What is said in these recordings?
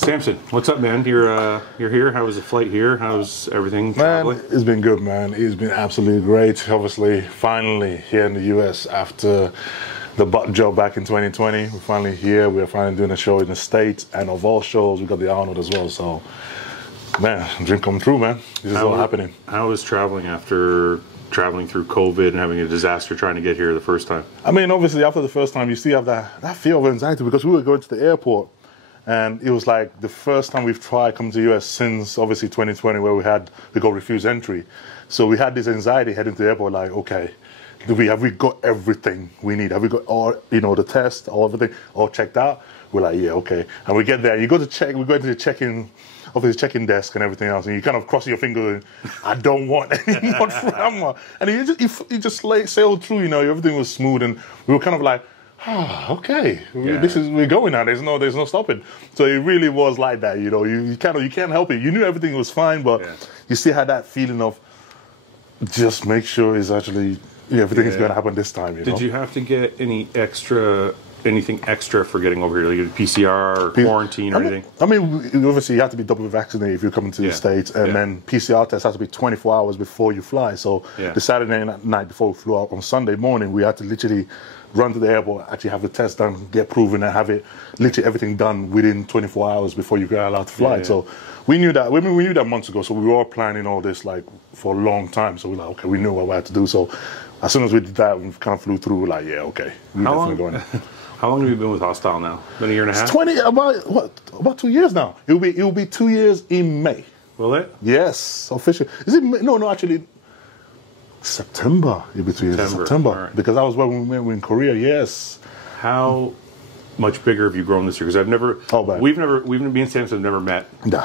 Samson, what's up, man? You're here. How was the flight here? How's everything traveling? Man, it's been good, man. It's been absolutely great. Obviously, finally here in the US after the butt job back in 2020. We're finally here. We're finally doing a show in the States, and of all shows, we got the Arnold as well. So, man, dream come true, man. This is all happening. How was traveling after traveling through COVID and having a disaster trying to get here the first time? I mean, obviously, after the first time, you still have that fear of anxiety because we were going to the airport. And it was like the first time we've tried coming to the US since obviously 2020 where we got refused entry. So we had this anxiety heading to the airport like, okay, have we got everything we need? Have we got all, the test, everything all checked out? We're like, yeah, okay. And we get there, we go into the check-in desk and everything else, and you kind of cross your finger and I don't want any more drama. And you just sailed through, everything was smooth, and we were kind of like, okay, we're going now. There's no stopping. So it really was like that, You can't help it. You knew everything was fine, but you still had that feeling of just make sure it's actually everything is going to happen this time. Did you have to get anything extra for getting over here, like PCR or quarantine or anything? I mean, obviously you have to be double vaccinated if you're coming to the States, and then PCR test has to be 24 hours before you fly. So the Saturday night before we flew out on Sunday morning, we had to literally run to the airport, actually have the test done, get proven, and have it literally everything done within 24 hours before you get allowed to fly. So we knew that. We knew that months ago. So we were all planning all this like for a long time. So we're like, okay, we knew what we had to do. So as soon as we did that, we kind of flew through. We're like, yeah, okay, we're definitely going. How long have you been with Hostile now? Been a year and a half? About 2 years now. It'll be 2 years in May. Will it? Yes, officially. Is it? No, actually. September. It'll be 2 years in September. Right. Because that was when we were in Korea. Yes. How much bigger have you grown this year? Because me and Samson have never met. Nah.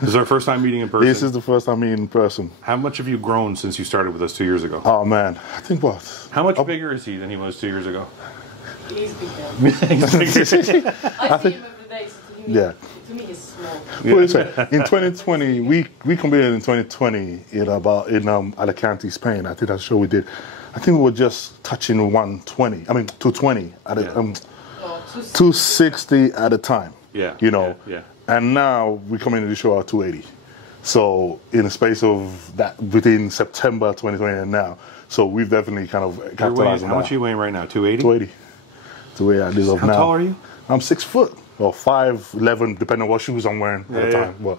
This is our first time meeting in person. This is the first time meeting in person. How much have you grown since you started with us 2 years ago? Oh man, I think what? How much bigger is he than he was 2 years ago? He's big now. I see him every day, so to me he's small. In 2020, we competed in 2020 in Alicante, Spain. I think that's the show we did. I think we were just touching 220 at 260 at a time. Yeah. And now we come into the show at 280. So in the space of that, within September 2020 and now, so we've definitely kind of capitalized on that. How much are you weighing right now? 280? 280. To where I live now. How tall are you? I'm 6 foot. Or 5'11", depending on what shoes I'm wearing at the time. But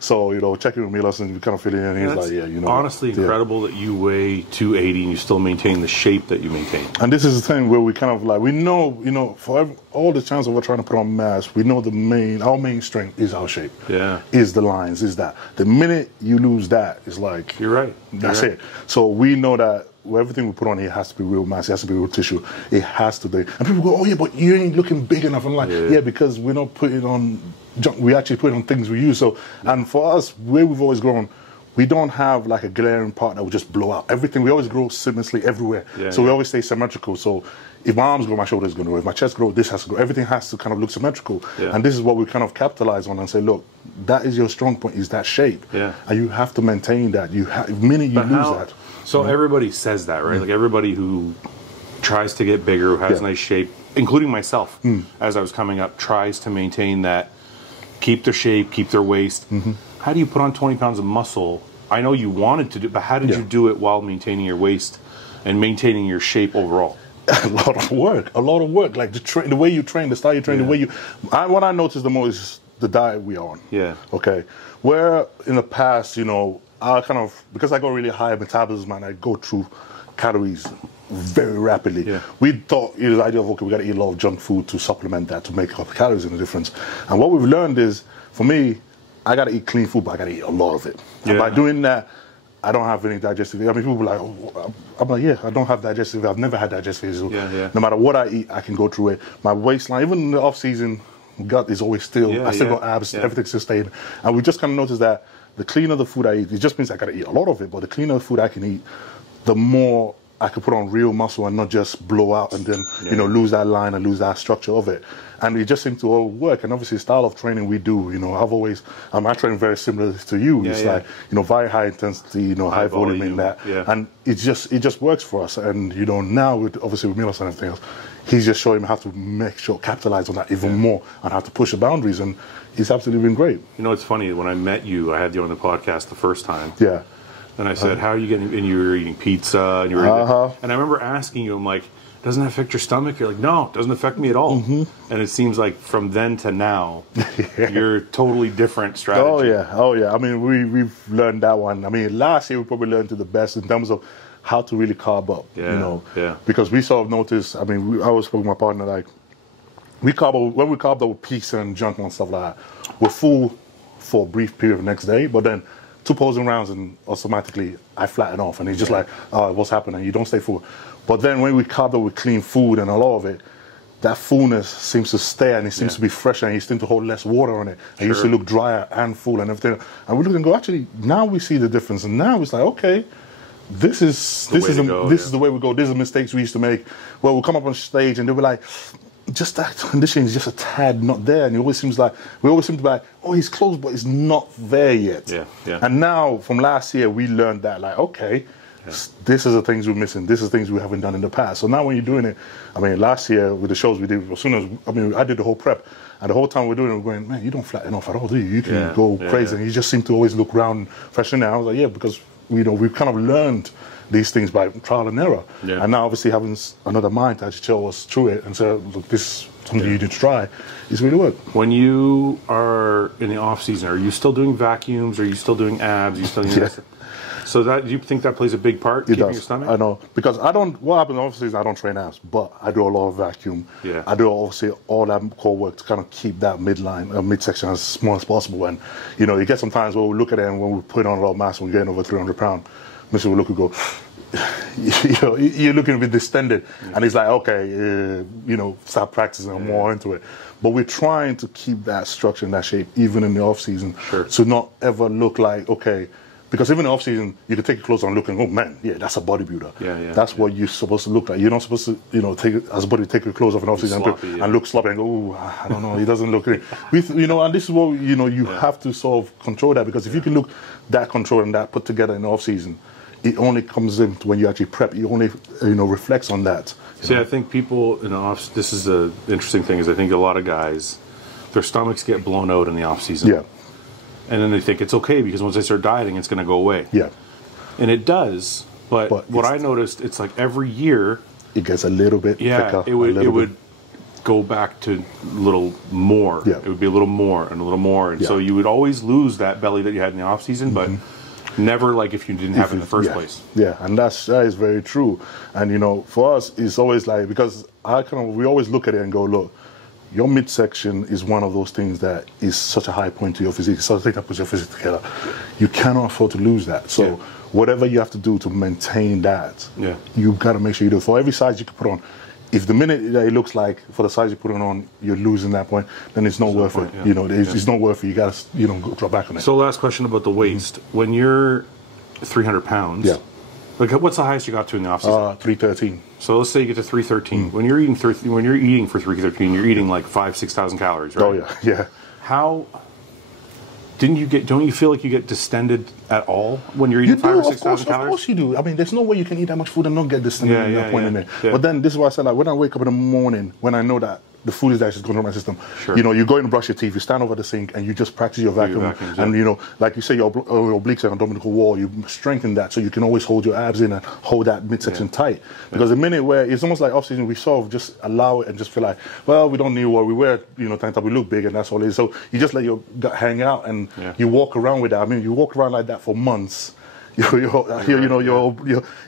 so checking with Milos and we kind of fit in, and he's like, honestly incredible that you weigh 280 and you still maintain the shape that you maintain. And this is the thing where we kind of like we know, for all the chance that we're trying to put on mass, we know our main strength is our shape. Yeah, is the lines, is that the minute you lose that, it's like you're right. That's it. So we know that. Everything we put on here has to be real mass. It has to be real tissue. It has to be. And people go, oh yeah, but you ain't looking big enough. I'm like, yeah, because we're not putting on junk. We actually put on things we use. So, and for us, where we've always grown, we don't have like a glaring part that will just blow out. Everything, we always grow seamlessly everywhere. So we always stay symmetrical. So if my arms grow, my shoulders going to grow. If my chest grows, this has to grow. Everything has to kind of look symmetrical. And this is what we kind of capitalize on and say, look, that is your strong point, is that shape. And you have to maintain that. The minute you lose that. So everybody says that, right? Like everybody who tries to get bigger, who has nice shape, including myself, as I was coming up, tries to maintain that, keep their shape, keep their waist. How do you put on 20 pounds of muscle? I know you wanted to do, but how did you do it while maintaining your waist and maintaining your shape overall? A lot of work. Like the way you train, the style you train, the way you. What I noticed the most is the diet we are on. Okay. Where in the past, I kind of, because I got really high metabolism and I go through calories very rapidly. We thought it was the idea of, okay, we got to eat a lot of junk food to supplement that, to make up calories in the difference. And what we've learned is, for me, I got to eat clean food, but I got to eat a lot of it. And by doing that, I don't have any digestive. I mean, people are like, I'm like, I don't have digestive. I've never had digestive. So no matter what I eat, I can go through it. My waistline, even in the off season, gut is always still. I still got abs. Everything's still staying. And we just kind of noticed that the cleaner the food I eat, it just means I got to eat a lot of it. But the cleaner the food I can eat, the more I can put on real muscle and not just blow out and then lose that line and lose that structure of it. And it just seems to all work. And obviously, the style of training we do, I train very similar to you. It's like, very high intensity, high volume in that. And it just works for us. And, now, with Milos and everything else, he's just showing him how to capitalize on that even more and how to push the boundaries, and he's absolutely been great. You know, it's funny, when I met you, I had you on the podcast the first time. Yeah. And I said, how are you getting, and you were eating pizza, and you were and I remember asking you, I'm like, doesn't that affect your stomach? You're like, no, it doesn't affect me at all. And it seems like from then to now, you're totally different strategy. Oh yeah. I mean, we've learned that one. I mean, last year we probably learned to the best in terms of how to really carb up, you know. Yeah. Because we sort of noticed, I mean, I was talking with my partner, like, when we carb up with pizza and junk and stuff like that, we're full for a brief period the next day, but then 2 posing rounds and automatically I flatten off, and he's just like, oh, what's happening? You don't stay full. But then when we carb up with clean food and a lot of it, that fullness seems to stay, and it seems to be fresher, and you seem to hold less water on it. And you used to look drier and full and everything. And we look and go, actually, now we see the difference. And now it's like, okay, this is the way we go. These are the mistakes we used to make. Well, we'll come up on stage and they'll be like, just that condition is just a tad not there. And we always seem to be like, oh, he's close, but he's not there yet. Yeah. And now, from last year, we learned that, like, okay, this is the things we're missing. This is the things we haven't done in the past. So now when you're doing it, I mean, last year with the shows we did, as soon as, I mean, I did the whole prep, and the whole time we're doing it, we're going, man, you don't flatten off at all, do you? You can go crazy. And you just seem to always look round fresh in there. I was like, yeah, because, you know, we've kind of learned these things by trial and error. Yeah. And now obviously having another mind to actually show us through it and say, look, this is something you need to try, it's really work. When you are in the off season, are you still doing vacuums? Are you still doing abs? Are you still doing So do you think that plays a big part in keeping your stomach? I know. Because what happens obviously is I don't train abs, but I do a lot of vacuum. Yeah. I do obviously all that core work to kind of keep that midsection as small as possible. And, you know, you get some times where we look at it and when we put on a lot of mass and we're getting over 300 pounds, Mr. will look and go, you know, you're looking a bit distended. And he's like, okay, you know, start practicing more into it. But we're trying to keep that structure and that shape even in the off season to not ever look like, okay, because even in the off season, you can take your clothes on and look and go, man, that's a bodybuilder. That's what you're supposed to look like. You're not supposed to, you know, as a body, take your clothes off in off season and look sloppy and go, ooh, I don't know, he doesn't look great. You know, and this is what, you know, you have to sort of control that, because if you can look that controlled and that put together in the off season, it only comes in when you actually prep. It only, you know, reflects on that. See, I think people in the off, this is the interesting thing, is I think a lot of guys, their stomachs get blown out in the off season. Yeah. And then they think it's okay because once they start dieting, it's going to go away. Yeah. And it does, but what I noticed, it's like every year it gets a little bit thicker. It would go back to a little more. Yeah. It would be a little more and a little more. And so you would always lose that belly that you had in the off season, but never like if you didn't have it in the first place. Yeah, and that is very true. And, you know, for us, it's always like, because we always look at it and go, look, your midsection is one of those things that is such a high point to your physique. It's such a thing that puts your physique together. You cannot afford to lose that. So whatever you have to do to maintain that, you've got to make sure you do. For every size you can put on, if the minute that it looks like for the size you're putting on, you're losing that point, then it's not worth it. You know, it's not worth it. You got to, you know, drop back on it. So last question about the waist. When you're 300 pounds, like what's the highest you got to in the off season? 313. So let's say you get to 313. When you're eating for 313, you're eating like 5,000-6,000 calories, right? Oh yeah. How don't you feel like you get distended at all when you're eating 5,000 or 6,000 calories? Of course you do. I mean, there's no way you can eat that much food and not get distended at that point in it. Yeah. But then this is why I said, like, when I wake up in the morning, when I know that the food is actually going through my system. You know, you go in and brush your teeth, you stand over the sink, and you just practice your vacuum. And, you know, like you say, your obliques and abdominal wall, you strengthen that so you can always hold your abs in and hold that midsection tight. Because the minute where it's almost like off-season, we sort of just allow it and just feel like, well, we don't need what we wear, you know, tank top, we look big, and that's all it is. So you just let your gut hang out, and you walk around with that. I mean, you walk around like that for months. Your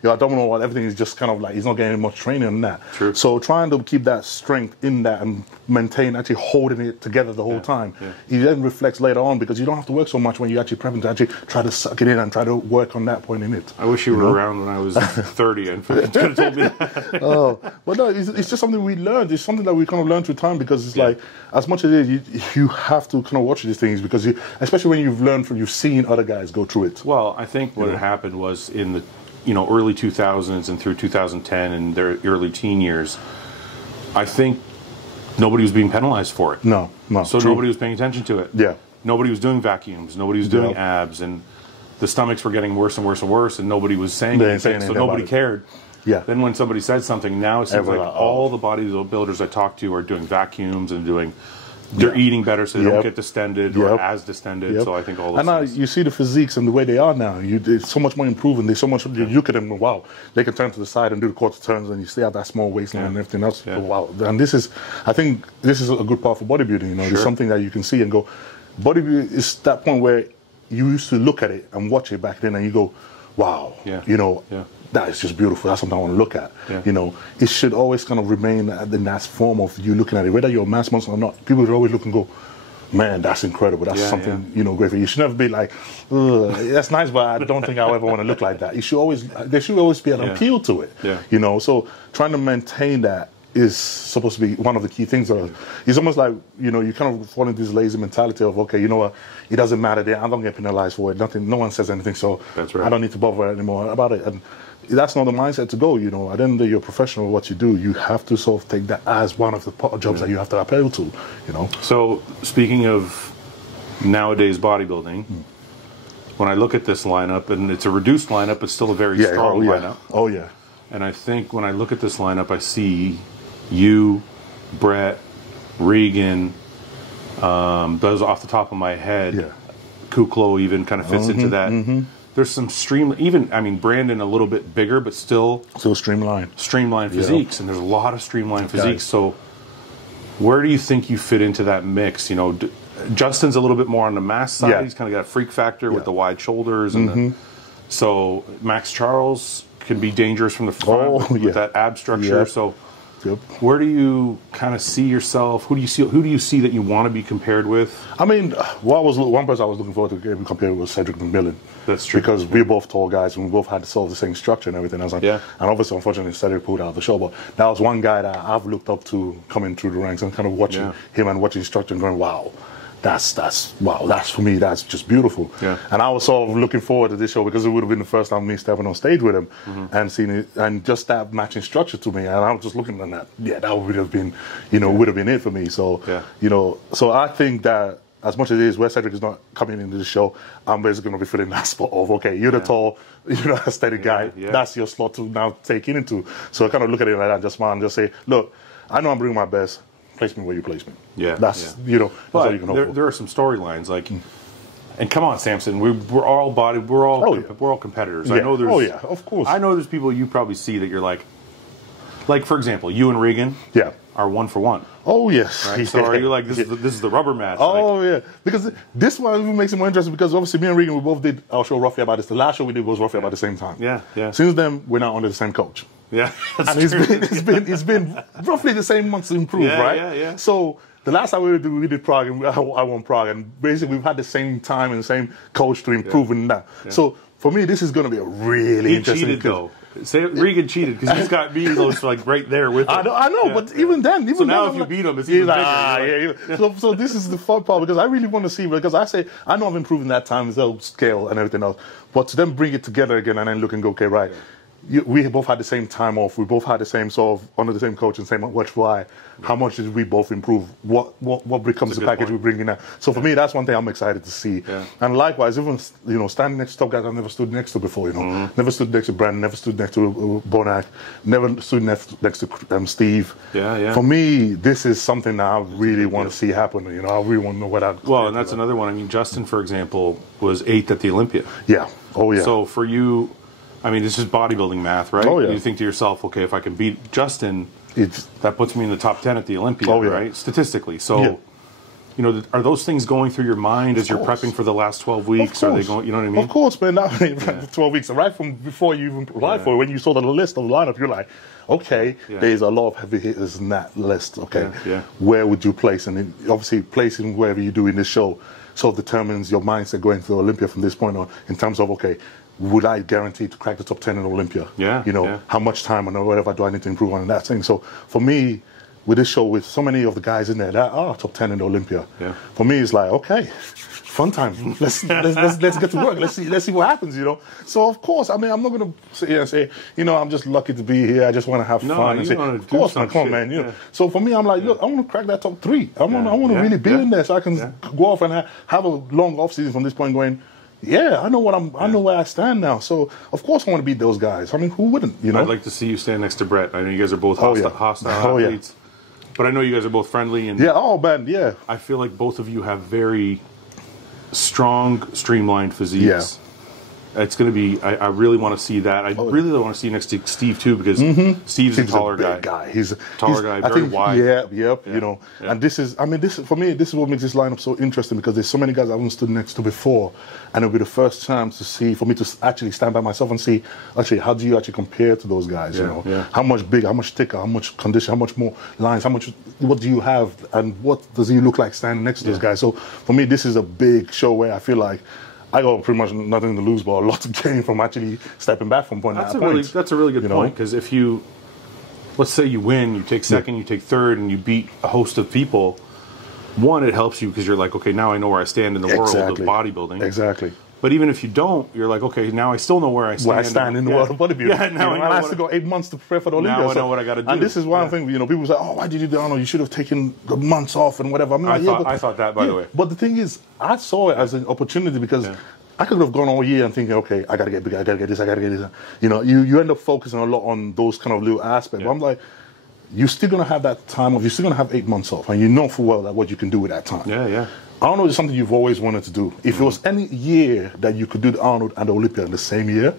abdominal wall, everything is just kind of like, he's not getting much training on that. True. So trying to keep that strength in that and maintain, actually holding it together the whole time, it then reflects later on, because you don't have to work so much when you actually prepping to actually try to suck it in and try to work on that point in it. I wish you were around when I was 30 and could have told me that. But no, it's just something we learned. It's something that we kind of learned through time, because it's like, as much as it is, you have to kind of watch these things, because especially when you've seen other guys go through it. Well, I think what had happened was in the early 2000s and through 2010 and their early teen years, I think nobody was being penalized for it. No. So nobody was paying attention to it. Yeah. Nobody was doing vacuums. Nobody was doing abs, and the stomachs were getting worse and worse and worse, and nobody was saying anything. So nobody cared. Yeah. Then when somebody said something, now it seems like all the bodybuilders I talk to are doing vacuums and they're eating better so they don't get distended or as distended. So I think all those things. You see the physiques and the way they are now. There's so much more improving. There's so much. You look at them and wow, they can turn to the side and do the quarter turns, and you still have that small waistline and everything else. Yeah. Wow. And I think this is a good part for bodybuilding. You know, there's something that you can see and go. Bodybuilding is that point where you used to look at it and watch it back then, and you go, wow. You know. That is just beautiful. That's something I want to look at. You know, it should always kind of remain in that form of you looking at it, whether you're a mass muscle or not. People should always look and go, man, that's incredible. That's something you know great for you. You should never be like, that's nice, but I don't think I'll ever want to look like that. There should always be an appeal to it. You know, so trying to maintain that is supposed to be one of the key things. It's almost like, you know, you kind of fall into this lazy mentality of, okay, you know what, it doesn't matter. I don't get penalized for it. No one says anything, so I don't need to bother anymore about it. And that's not the mindset to go, you know. At the end of the day, you're a professional at what you do. You have to sort of take that as one of the jobs that you have to appeal to, you know. So, speaking of nowadays bodybuilding, when I look at this lineup, and it's a reduced lineup, it's still a very strong lineup. Oh, yeah. And I think when I look at this lineup, I see you, Brett, Regan, those off the top of my head. Kuklo even kind of fits into that. There's some Brandon a little bit bigger, but still streamlined physiques, and there's a lot of streamlined physiques. So where do you think you fit into that mix? You know, Justin's a little bit more on the mass side. He's kind of got a freak factor with the wide shoulders, and so Max Charles can be dangerous from the front with that ab structure. So where do you kind of see yourself? Who do you see that you want to be compared with? I mean, one person I was looking forward to getting compared with was Cedric McMillan. That's true. Because we're both tall guys and we both had sort of the same structure and everything. I was like, and obviously, unfortunately, Cedric pulled out of the show, but that was one guy that I've looked up to coming through the ranks and kind of watching him and watching his structure and going, wow. That's for me, that's just beautiful. And I was sort of looking forward to this show because it would have been the first time me stepping on stage with him and seeing it, and just that matching structure to me. And I was just looking at that. That would have been, would have been it for me. So, so I think that as much as it is where Cedric is not coming into the show, I'm basically going to be filling that spot of, okay, you're the tall, aesthetic guy. That's your slot to now take into. So I kind of look at it like that, just smile and just say, look, I know I'm bringing my best. Place me where you place me. That's that's all you can hope for. There are some storylines like, and come on, Samson, we're all competitors. I know there's of course. I know there's people you probably see that you're like for example, you and Regan are 1 for 1. Oh yes. Right? So are you like this is the rubber match? Oh because this one makes it more interesting because obviously me and Regan we both did our show roughly about this. The last show we did was roughly about the same time. Since then we're not under the same coach. And it's been roughly the same months to improve, right? So the last time we did Prague, and I won Prague, and basically we've had the same time and the same coach to improve in that. So for me, this is going to be a really interesting. He cheated though. Regan cheated because he's got me right there with him. I know, but even then, now if you beat him, it's even bigger. So this is the fun part because I really want to see because I know I've improved in that time scale and everything else, but to then bring it together again and then look and go, okay, right. We both had the same time off. We both had the same sort of under the same coach and same watch why. How much did we both improve? What becomes the package we bring in now? So for me, that's one thing I'm excited to see. And likewise, even standing next to top guys I've never stood next to before. Never stood next to Brandon. Never stood next to Bonac. Never stood next to Steve. For me, this is something that I really want to see happen. I really want to know what that. Well, and that's another one. I mean, Justin, for example, was 8th at the Olympia. So for you. I mean, this is bodybuilding math, right? You think to yourself, okay, if I can beat Justin, that puts me in the top 10 at the Olympia, right? Statistically. So, are those things going through your mind as you're prepping for the last 12 weeks? Are they going, you know what I mean? Of course, man. 12 weeks, right from before you even applied for it, when you saw the list of the lineup, you're like, okay, there's a lot of heavy hitters in that list, okay? Where would you place? And obviously, placing wherever you do in this show sort of determines your mindset going through Olympia from this point on in terms of, okay, would I guarantee to crack the top 10 in Olympia? How much time or whatever do I need to improve on that thing? So for me, with this show, with so many of the guys in there that are top 10 in the Olympia, for me it's like, okay, fun time. Let's get to work. Let's see what happens. So of course, I mean, I'm not going to sit here and say, I'm just lucky to be here. I just want to have fun and say, of course, man, come on, man. So for me, I'm like, look, I want to crack that top 3. I want to really be in there so I can go off and have a long off season from this point going. Yeah, I know I know where I stand now. So of course I want to beat those guys. I mean, who wouldn't? You know. I'd like to see you stand next to Brett. I know you guys are both hostile athletes, but I know you guys are both friendly and I feel like both of you have very strong, streamlined physiques. Yeah. It's going to be. I really want to see that. I really want to see you next to Steve too, because Steve's a taller guy. He's a taller guy, very wide. You know. Yeah. And this is for me. This is what makes this lineup so interesting, because there's so many guys I haven't stood next to before, and it'll be the first chance for me to actually stand by myself and see actually how do you actually compare to those guys. You know, how much bigger, how much thicker, how much condition, how much more lines, what do you have, and what does he look like standing next to those guys? So for me, this is a big show where I feel like I got pretty much nothing to lose, but a lot to gain from actually stepping back from point that's to point. That's a really good point, because if you, let's say you win, you take second, you take third, and you beat a host of people, one, it helps you because you're like, okay, now I know where I stand in the world of bodybuilding. Exactly. But even if you don't, you're like, okay, now I still know where I stand. Where I stand in the world of bodybuilding. Yeah, now I have to go 8 months to prepare for the Olympics. Now I know what I got to do. And this is one thing, people say, oh, why did you do Arnold? You should have taken the months off and whatever. I thought that, by the way. But the thing is, I saw it as an opportunity, because I could have gone all year and thinking, okay, I got to get bigger, I got to get this, I got to get this. You know, you end up focusing a lot on those kind of little aspects. But I'm like, you're still going to have that time off. You're still going to have 8 months off. And you know full well that what you can do with that time. Yeah. Arnold is something you've always wanted to do. If it was any year that you could do the Arnold and the Olympia in the same year,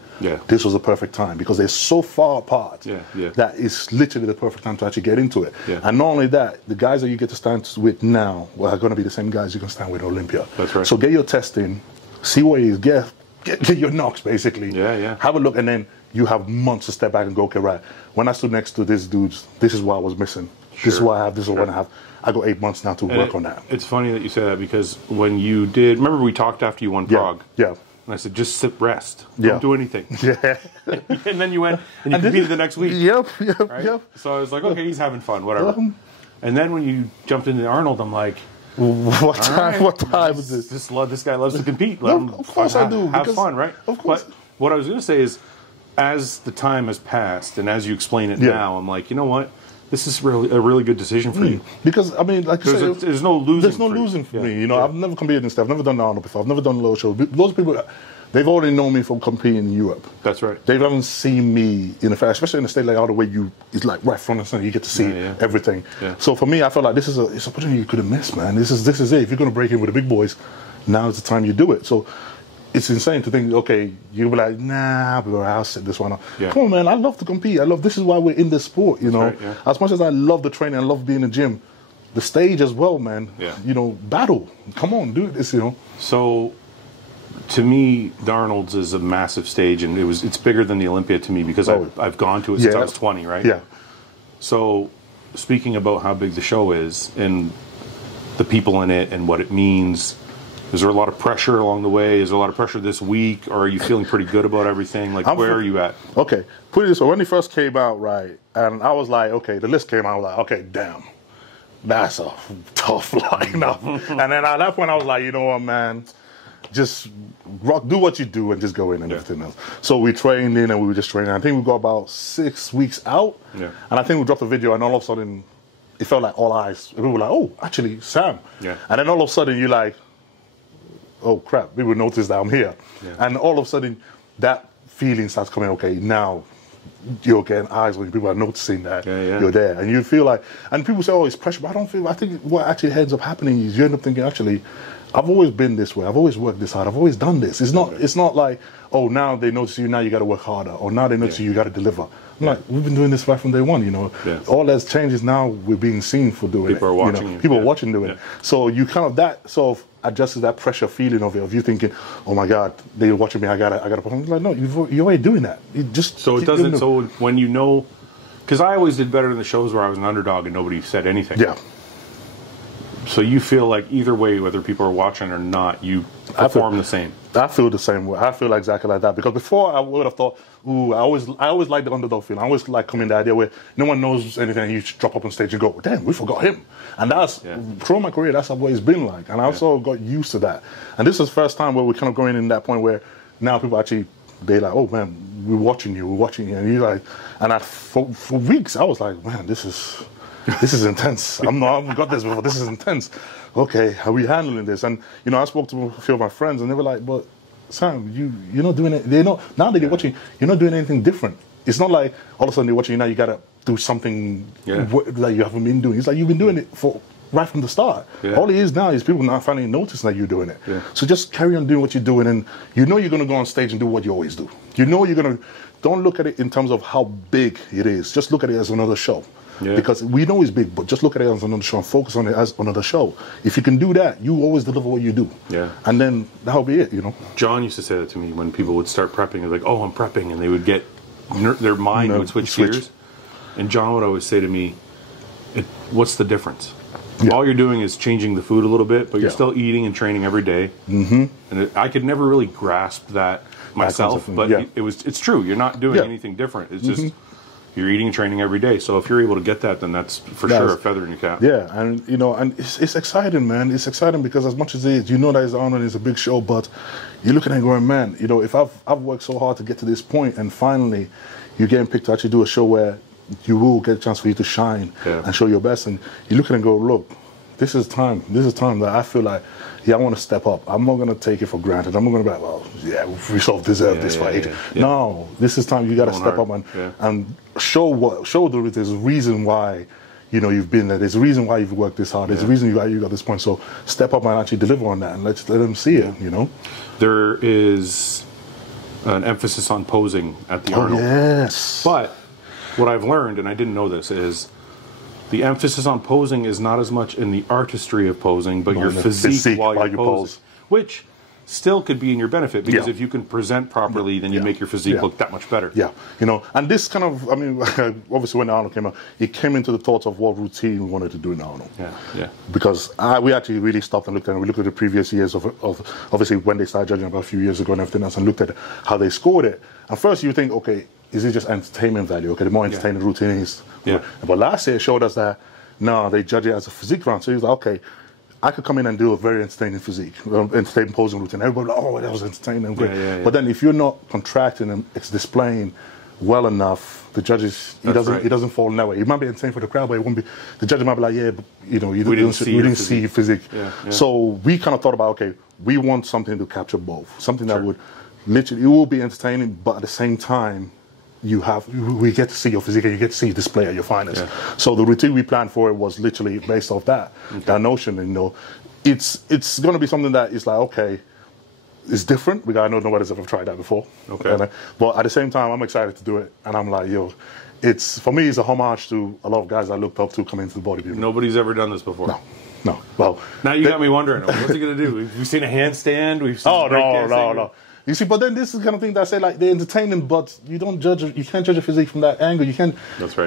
this was the perfect time, because they're so far apart that it's literally the perfect time to actually get into it. Yeah. And not only that, the guys that you get to stand with now are going to be the same guys you can stand with at Olympia. That's right. So get your testing, see where he is, get your knocks basically. Yeah. Have a look, and then you have months to step back and go, okay, right, when I stood next to these dudes, this is what I was missing. Sure. This is what I have, this is what I have. I got 8 months now to work on that. It's funny that you say that, because when you did, remember we talked after you won Prague? Yeah. And I said, just sit, rest. Don't do anything. Yeah. And then you went and you competed the next week. Yep. So I was like, okay, he's having fun, whatever. And then when you jumped into Arnold, I'm like, what time is this? This guy loves to compete. Of course I do. Have fun, right? Of course. But what I was going to say is, as the time has passed and as you explain it now, I'm like, you know what? This is really a really good decision for you. Because, I mean, like you said, there's no losing. There's no losing for me. You know, I've never competed in stuff. I've never done the Arnold before. I've never done a low show. Those people, they've already known me from competing in Europe. That's right. They haven't seen me in a fair, especially in a state like out the way it's like right front and center. You get to see everything. Yeah. So for me, I felt like it's an opportunity you couldn't miss, man. This is it. If you're going to break in with the big boys, now is the time you do it. So it's insane to think, okay, you'll be like, nah, I'll set this one up. Yeah. Come on, man, I love to compete. This is why we're in this sport, you know. Right, as much as I love the training, I love being in the gym, the stage as well, man. Yeah. You know, battle. Come on, do this, you know. So, to me, the Arnold's is a massive stage, and it's bigger than the Olympia to me, because I've gone to it since I was 20, right? Yeah. So, speaking about how big the show is, and the people in it, and what it means, is there a lot of pressure along the way? Is there a lot of pressure this week? Or are you feeling pretty good about everything? Like, where are you at? Okay, put it this way. When it first came out, right, and I was like, okay, the list came out, I was like, okay, damn, that's a tough lineup. And then at that point, I was like, you know what, man, just do what you do and just go in and everything else. So we trained in and we were just training. I think we got about 6 weeks out. Yeah. And I think we dropped a video and all of a sudden, it felt like all eyes. We were like, oh, actually, Sam. Yeah. And then all of a sudden, you're like, oh crap, people notice that I'm here. Yeah. And all of a sudden, that feeling starts coming, okay, now you're getting eyes when people are noticing that you're there. And you feel like, and people say, oh, it's pressure, but I think what actually ends up happening is you end up thinking, actually, I've always been this way, I've always worked this hard, I've always done this. It's not like, oh, now they notice you, now you got to work harder, or now they notice you got to deliver. I'm like, we've been doing this right from day one, you know. Yeah. All that's changed is now we're being seen for doing it. People are watching you. People are watching doing it. So you kind of, that sort of adjusts that pressure feeling of it, of you thinking, oh my God, they're watching me, I gotta perform. Like, no, you're already doing that. You just so it doesn't, so when you know, because I always did better in the shows where I was an underdog and nobody said anything. Yeah. So you feel like either way, whether people are watching or not, you perform the same. I feel the same way. I feel exactly like that. Because before I would have thought, ooh, I always like the underdog feeling. I always like coming the idea where no one knows anything and you just drop up on stage and go, damn, we forgot him. And that's, throughout my career, that's what it's been like. And I also got used to that. And this is the first time where we're kind of going in that point where now people actually, they're like, oh man, we're watching you. And you're like, and for weeks, I was like, man, this is intense. I haven't got this before. This is intense. Okay, how are we handling this? And, you know, I spoke to a few of my friends and they were like, but Sam, you're not doing it. They're not, now that they're watching, you're not doing anything different. It's not like all of a sudden they're watching you, now you got to do something that you haven't been doing. It's like you've been doing it right from the start. Yeah. All it is now is people not finally noticing that you're doing it. Yeah. So just carry on doing what you're doing, and you know you're going to go on stage and do what you always do. You know you're going to, don't look at it in terms of how big it is. Just look at it as another show. Yeah. Because we know it's big, but just look at it as another show and focus on it as another show. If you can do that, you always deliver what you do. Yeah. And then that'll be it, you know. John used to say that to me when people would start prepping. They're like, oh, I'm prepping. And they would get, their mind would switch gears. And John would always say to me, what's the difference? Yeah. All you're doing is changing the food a little bit, but you're still eating and training every day. Mm-hmm. And I could never really grasp that myself, but it's true. You're not doing anything different. It's just you're eating and training every day. So if you're able to get that, then that's for sure a feather in your cap. Yeah, and you know, and it's exciting, man. It's exciting because as much as it is, you know that it's Arnold, it's a big show, but you're looking at it going, man, you know, if I've worked so hard to get to this point, and finally you're getting picked to actually do a show where you will get a chance for you to shine and show your best, and you look at it and go, look, this is time that I feel like, I want to step up. I'm not going to take it for granted. I'm not going to be like, well, we sort of deserve this fight. No, this is time you got to step up and show there's a reason why, you know, you've been there. There's a reason why you've worked this hard. There's a reason why you got this point. So step up and actually deliver on that, and let them see it, you know. There is an emphasis on posing at the Arnold. Yes. But what I've learned, and I didn't know this, is the emphasis on posing is not as much in the artistry of posing, but your physique while you pose. Which still could be in your benefit, because if you can present properly, then you make your physique look that much better. Yeah, you know, and this kind of, I mean, obviously when the Arnold came out, it came into the thoughts of what routine we wanted to do in Arnold. Yeah. Because we actually really stopped and looked at it. We looked at the previous years of obviously when they started judging about a few years ago and everything else, and looked at how they scored it. And first you think, okay, is it just entertainment value? Okay, the more entertaining the routine is. Yeah. But last year it showed us that, no, they judge it as a physique round. So he was like, okay, I could come in and do a very entertaining physique, entertaining posing routine. Everybody was like, oh, that was entertaining and great. But then if you're not contracting and it's displaying well enough, the judges, he doesn't fall in that way. It might be entertaining for the crowd, but it won't be. The judge might be like, yeah, but, you know, we didn't see your physique. So we kind of thought about, okay, we want something to capture both. Something that would literally, it will be entertaining, but at the same time, we get to see your physique and you get to see your display at your finest. So the routine we planned for it was literally based off that notion. And, you know, it's going to be something that is like, okay, it's different. I know nobody's ever tried that before. Okay. But at the same time, I'm excited to do it. And I'm like, yo, for me, it's a homage to a lot of guys I looked up to coming into the bodybuilding. Nobody's ever done this before. No. Well, now you got me wondering, what's he going to do? We've seen a handstand. We've seen no. You see, but then this is the kind of thing that I say, like, they're entertaining, but you can't judge a physique from that angle. You can't,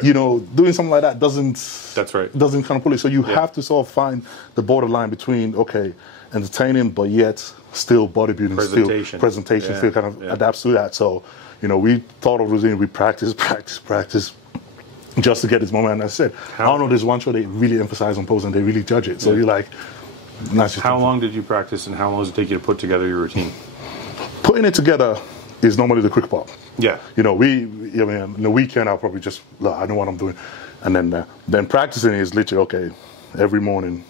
you know, doing something like that doesn't kind of pull it. So you have to sort of find the borderline between, okay, entertaining, but yet still bodybuilding, presentation, still kind of adapts to that. So, you know, we thought of routine, we practice, just to get this moment. And I said, Arnold is one show they really emphasize on posing, they really judge it. So you're like, how long did you practice, and how long does it take you to put together your routine? Putting it together is normally the quick part. Yeah. You know, in the weekend I'll probably just, look, I know what I'm doing. And then practicing is literally, okay, every morning,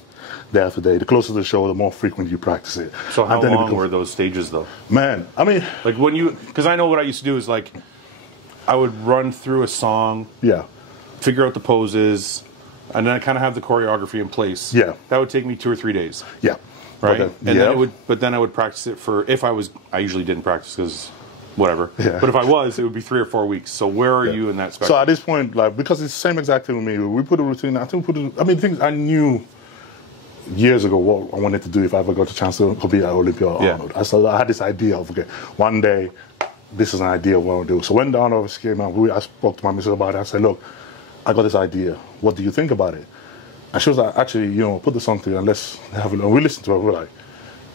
day after day. The closer to the show, the more frequent you practice it. So how long were those stages, though? Man, I mean... Like because I know what I used to do is, like, I would run through a song. Yeah. Figure out the poses, and then I kind of have the choreography in place. Yeah. That would take me 2 or 3 days. Yeah. Right, then I would practice it for, I usually didn't practice because whatever. Yeah. But if I was, it would be 3 or 4 weeks. So where are you in that spectrum? So at this point, like, because it's the same exact thing with me, we put a routine. Things I knew years ago what I wanted to do if I ever got a chance to compete at Olympia or Arnold. I had this idea of, okay, one day this is an idea of what I want to do. So when the Arnold came out, I spoke to my missus about it. I said, look, I got this idea. What do you think about it? And she was like, actually, you know, put the song together and let's have a look. And we listened to her.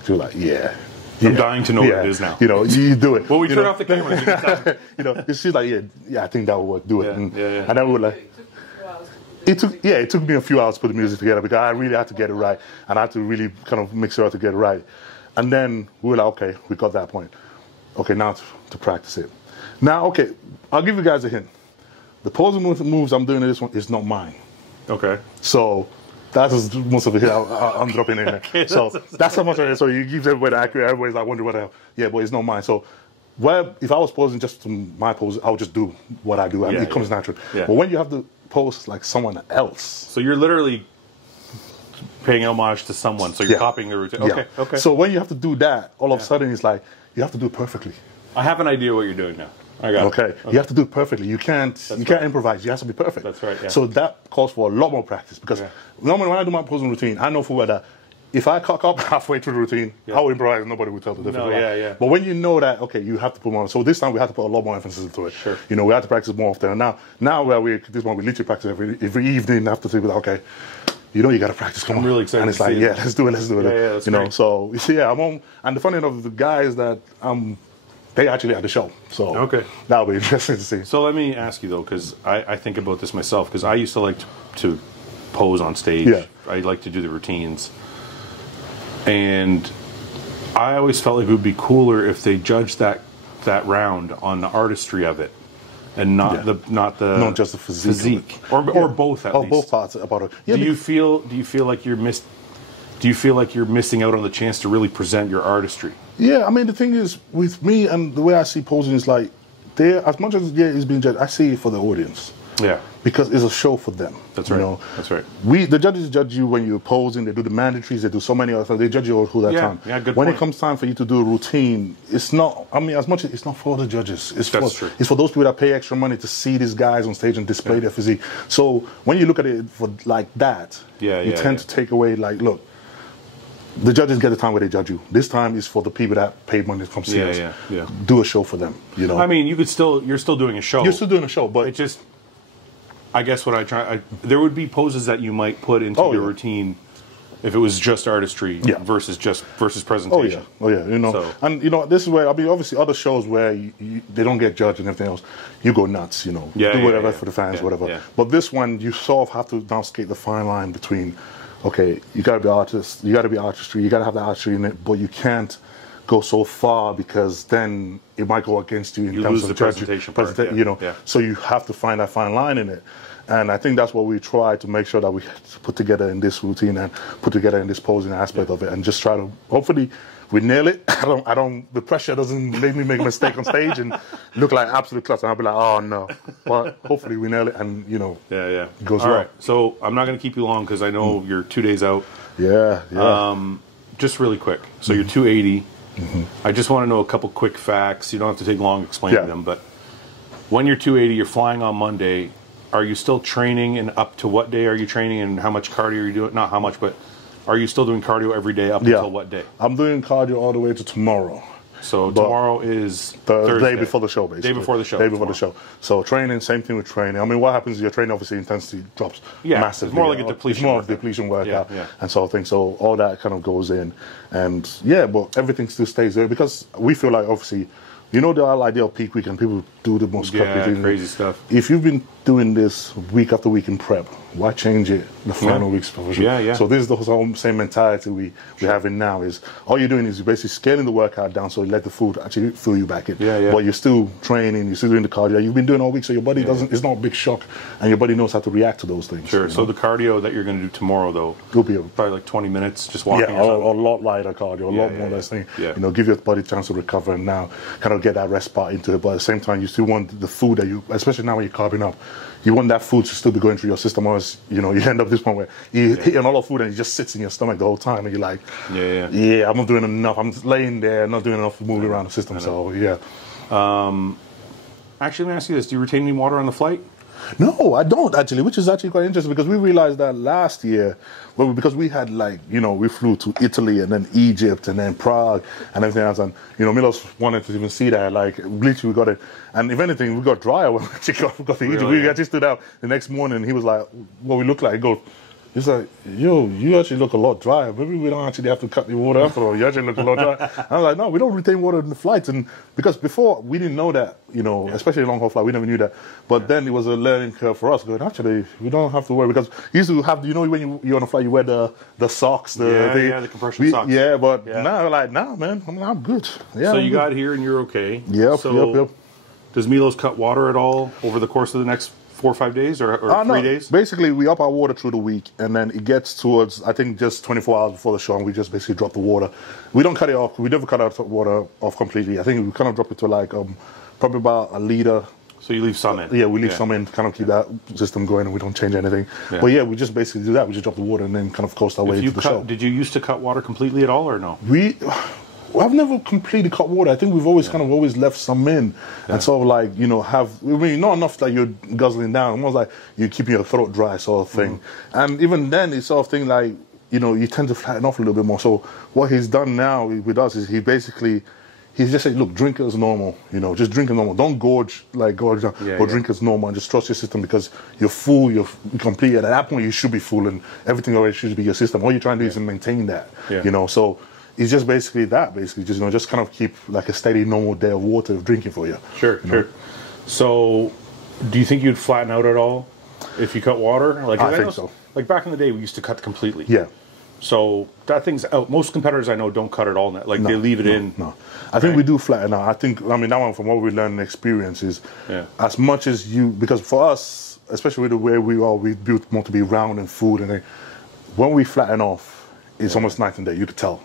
She was like, yeah. I'm dying to know what it is now. You know, you do it. Well, we turn off the camera. You know, she's like, yeah, I think that would work. Do it. And then we were like, it took me a few hours to put the music together because I really had to get it right. And I had to really kind of mix it up to get it right. And then we were like, okay, we got that point. Okay, now to practice it. Now, okay, I'll give you guys a hint. The posing moves I'm doing in this one is not mine. Okay. So That's most of it I'm dropping in there. Okay, so that's how much of it. So you give everybody accurate. Everybody's like wondering what the hell. Yeah, but it's not mine. So if I was posing just to my pose, I would just do what I do. I mean, it comes natural. Yeah. But when you have to pose like someone else. So you're literally paying homage to someone. So you're copying the routine. Okay, okay. So when you have to do that, all of a sudden it's like, you have to do it perfectly. I have an idea what you're doing now. I got it. Okay. You have to do it perfectly. You can't improvise. You have to be perfect. That's right. Yeah. So that calls for a lot more practice because normally when I do my posing routine, I know for whether if I cock up halfway through the routine, I will improvise. Nobody will tell the difference. But when you know that, okay, you have to put more. So this time we have to put a lot more emphasis into it. Sure. You know, we have to practice more often. And now where this one we literally practice every evening after sleep. Okay. You know you got to practice. Come on. I'm really excited. And it's like, let's do it. Let's do it. Yeah, that's you know, great. so I'm on. And the funny enough, the guys that they actually at the show. So that'll be interesting to see. So let me ask you though, because I think about this myself, because I used to like to pose on stage. Yeah. I like to do the routines, and I always felt like it would be cooler if they judged that round on the artistry of it. And not just the physique. Or both at least. Both parts about it. Yeah, do you feel like you're missing out on the chance to really present your artistry? Yeah, I mean the thing is with me and the way I see posing is like as much as it's being judged, I see it for the audience. Yeah. Because it's a show for them. That's right. You know? That's right. The judges judge you when you're posing, they do the mandatories, they do so many other things, they judge you all through that time. Yeah, good when point. it comes time for you to do a routine, it's not, I mean, as much as it's not for the judges. It's That's true. It's for those people that pay extra money to see these guys on stage and display their physique. So when you look at it for like that, you tend to take away like, look, the judges get the time where they judge you. This time is for the people that paid money to come see us. Yeah. Do a show for them, you know. I mean, you're still doing a show. You're still doing a show, but it just, I guess there would be poses that you might put into your routine if it was just artistry versus presentation. Oh yeah, you know. So, and you know, this is where, I mean, obviously other shows where they don't get judged and everything else, you go nuts, you know. Do whatever for the fans, whatever. Yeah. But this one, you sort of have to now skate the fine line between, okay, you got to be artist, you got to be artistry, you got to have the artistry in it, but you can't go so far because then it might go against you in terms of the presentation part, you know. So you have to find that fine line in it. And I think that's what we try to make sure that we put together in this routine and put together in this posing aspect of it, and just try to hopefully we nail it. The pressure doesn't make me make a mistake on stage and look like absolute cluster. I'll be like, oh no. But hopefully we nail it, and you know, it goes well. All right. So I'm not going to keep you long because I know you're 2 days out. Yeah. Just really quick. So you're 280. I just want to know a couple quick facts. You don't have to take long explaining them, but when you're 280, you're flying on Monday. Are you still training, and up to what day are you training, and how much cardio are you doing? Not how much, but are you still doing cardio every day up until what day? I'm doing cardio all the way to tomorrow. So tomorrow is the day before the show, basically. Day before the show. Day before the show. So training, same thing with training. I mean, what happens is your training, obviously, intensity drops massively. It's more like a depletion. It's more of a depletion workout and sort of thing. So all that kind of goes in. And but everything still stays there because we feel like, obviously, you know the whole idea of peak weekend, people do the most crazy stuff. If you've been doing this week after week in prep, why change it the final weeks for sure? So this is the whole same mentality we have in now, is all you're doing is you're basically scaling the workout down so you let the food actually fill you back in. But you're still training, you're still doing the cardio you've been doing all week, so your body it's not a big shock, and your body knows how to react to those things. Sure. So the cardio that you're going to do tomorrow, though, will be probably like 20 minutes just walking. A lot lighter cardio, a lot more less thing. You know, give your body a chance to recover and now kind of get that rest part into it. But at the same time, you still want the food that especially now when you're carving up, you want that food to still be going through your system, or else, you know, you end up this point where you eat a lot of food and it just sits in your stomach the whole time, and you're like, I'm not doing enough. I'm just laying there, not doing enough moving around the system. So actually, let me ask you this: do you retain any water on the flight? No, I don't actually, which is actually quite interesting because we realized that last year, because we had we flew to Italy and then Egypt and then Prague and everything else, and Milos wanted to even see that, literally we got it, and if anything, we got drier when we actually got to Egypt. We actually stood out the next morning and he was like, what we look like? He goes, he's like, yo, you actually look a lot drier. Maybe we don't actually have to cut the water after all. You actually look a lot drier. I was like, no, we don't retain water in the flights. And because before, we didn't know that, especially a long haul flight, we never knew that. But then it was a learning curve for us. Going, actually, we don't have to worry. Because you used to have, when you're on a flight, you wear the socks. The compression socks. Yeah, but now we're like, nah, man, I'm good. Yeah, so you got here and you're okay. Yep. Does Milos cut water at all over the course of the next 4 or 5 days or 3 days? Basically, we up our water through the week, and then it gets towards, I think, just 24 hours before the show, and we just basically drop the water. We don't cut it off. We never cut our water off completely. I think we kind of drop it to like probably about a liter. So you leave some in? Yeah, we leave some in, kind of keep that system going, and we don't change anything. Yeah. But yeah, we just basically do that. We just drop the water and then kind of coast our way to the show. Did you used to cut water completely at all, or no? I've never completely cut water. I think we've always kind of always left some in, and sort of like, you know, not enough that you're guzzling down. Almost like you're keeping your throat dry, sort of thing. And even then, it's sort of thing like, you know, you tend to flatten off a little bit more. So what he's done now with us is he's just said, look, drink it as normal, you know, just drink it normal. Don't gorge down, drink as normal, and just trust your system, because you're full, you're complete. And at that point, you should be full, and everything already should be your system. All you're trying to do is maintain that, you know. So it's just basically just, you know, just kind of keep like a steady, normal day of water of drinking for you. Sure. So do you think you'd flatten out at all if you cut water? Like, I think so. Like back in the day, we used to cut completely. Yeah. So that thing's out. Most competitors I know don't cut it all. Like they leave it in. No, I think we do flatten out. I mean, that one, from what we learned and experience, is as much as because for us, especially with the way we are, we built more to be round and food, and then when we flatten off, it's almost night and day. You could tell.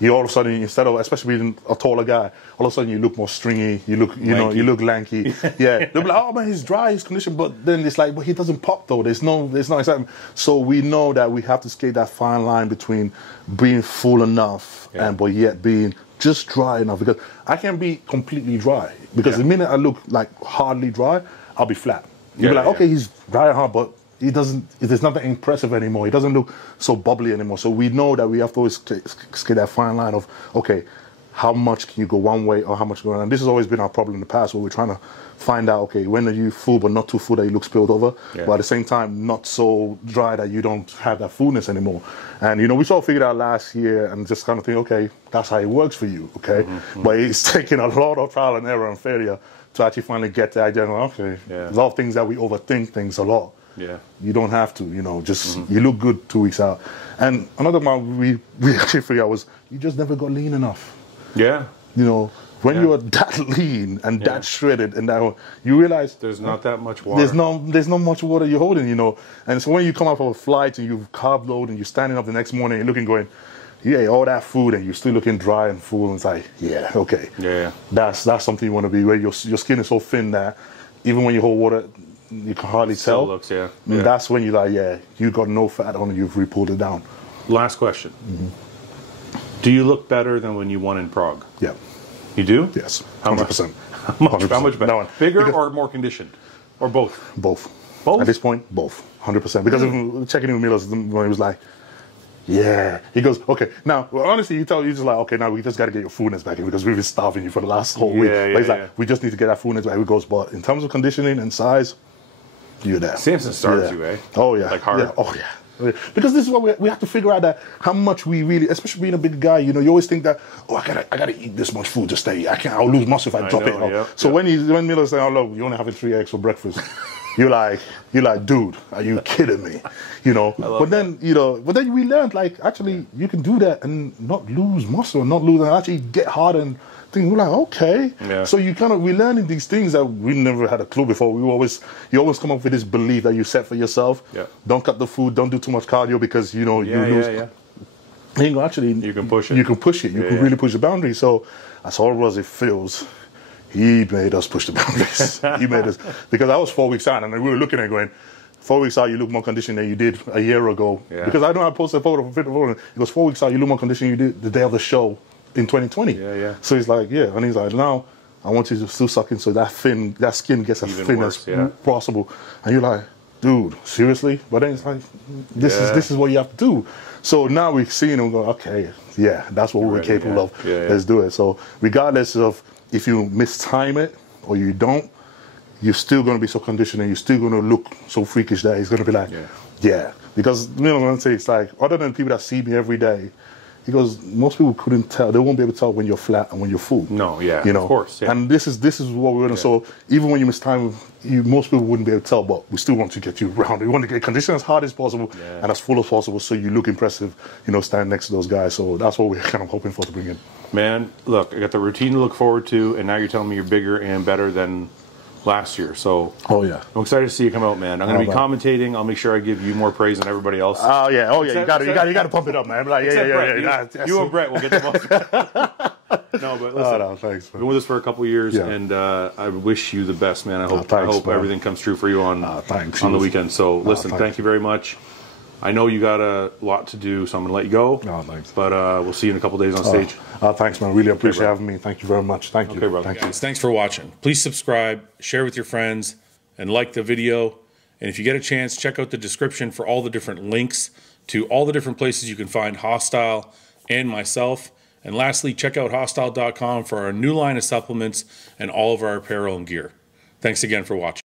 You all of a sudden, instead of, especially being a taller guy, all of a sudden you look more stringy. You look, you look lanky. Yeah, they'll be like, oh man, he's dry, he's conditioned, but then it's like, but he doesn't pop though. There's no excitement. So we know that we have to skate that fine line between being full enough but yet being just dry enough. Because I can be completely dry, because the minute I look like hardly dry, I'll be flat. You'll be like, okay, he's dry and hard, but there's nothing impressive anymore. He doesn't look so bubbly anymore. So we know that we have to always skate that fine line of, okay, how much can you go one way or how much go on? And this has always been our problem in the past, where we're trying to find out, okay, when are you full but not too full that you look spilled over, but at the same time not so dry that you don't have that fullness anymore. And, you know, we sort of figured out last year and just kind of think, okay, that's how it works for you, okay? But it's taken a lot of trial and error and failure to actually finally get the idea, okay, a lot of things that we overthink things a lot. Yeah, you don't have to, you know, just you look good 2 weeks out. And another one we actually figured out was, you just never got lean enough. Yeah, you know, when you're that lean and that shredded, and that, you realize there's not that much water. There's not much water you're holding, you know. And so when you come off of a flight and you've carb load and you're standing up the next morning, you're looking, going, you ate all that food and you're still looking dry and full, and it's like, okay, that's something you want to be, where your skin is so thin that even when you hold water, you can hardly tell. Looks, that's when you're like, you got no fat on it, you've re-pulled it down. Last question. Do you look better than when you won in Prague? Yeah. You do? Yes. 100%. How much better? No, bigger or more conditioned? Or both? Both. At this point, both. 100%. Because checking in with Milos, when he was like, he goes, okay, now, honestly, he's just like, okay, now we just got to get your fullness back in, because we've been starving you for the last whole week. But he's like, we just need to get that fullness back. He goes, but in terms of conditioning and size, you're there. Samson starves you, eh? Oh, yeah. Like hard? Yeah. Oh, yeah. Because this is what we have to figure out, that how much we really, especially being a big guy, you know, you always think that, I gotta eat this much food to stay. I'll lose muscle if I drop it. So when Miller's saying, oh look, you're only having 3 eggs for breakfast, you're like, dude, are you kidding me? You know. But then we learned, like, actually you can do that and not lose muscle, and actually get hard and think. We're like, okay. Yeah. So we're learning these things that we never had a clue before. You always come up with this belief that you set for yourself. Yeah. Don't cut the food, don't do too much cardio, because you lose. Actually, you can push it. You can push it. You can really push the boundaries. So as horrible as it feels, he made us push the boundaries. He made us, because I was 4 weeks out, and we were looking at it going, 4 weeks out, you look more conditioned than you did a year ago. Yeah. Because I know I posted a photo from Fritz. It goes, 4 weeks out, you look more conditioned than you did the day of the show in 2020. So he's like, and he's like, now I want you to still suck in, so that skin gets as even thin worse, as possible. And you're like, dude, seriously? But then it's like, this is what you have to do. So now we're seeing him go, okay, that's what we're capable of. Let's do it. So regardless of if you mistime it or you don't, you're still going to be so conditioned, and you're still going to look so freakish that he's going to be like, because, you know what I'm saying, it's like, other than people that see me every day, he goes, most people couldn't tell. They won't be able to tell when you're flat and when you're full. No, you know? Of course. Yeah. And this is what we're going to. So even when you miss time, most people wouldn't be able to tell, but we still want to get you round. We want to get conditioned as hard as possible and as full as possible, so you look impressive, standing next to those guys. So that's what we're kind of hoping for to bring in. Man, look, I got the routine to look forward to, and now you're telling me you're bigger and better than last year. So I'm excited to see you come out, man. I'm going to be commentating. I'll make sure I give you more praise than everybody else. Oh yeah, you got to pump it up, man. Like, You and Brett will get the most. No, but listen, thanks, been with us for a couple of years, and I wish you the best, man. I hope everything comes true for you on the weekend. So listen, thank you very much. I know you got a lot to do, so I'm going to let you go. Thanks. But we'll see you in a couple of days on stage. Thanks, man. Really appreciate having me. Thank you very much. Thank you. Okay, brother. Thank you. Thanks for watching. Please subscribe, share with your friends, and like the video. And if you get a chance, check out the description for all the different links to all the different places you can find Hostile and myself. And lastly, check out hostile.com for our new line of supplements and all of our apparel and gear. Thanks again for watching.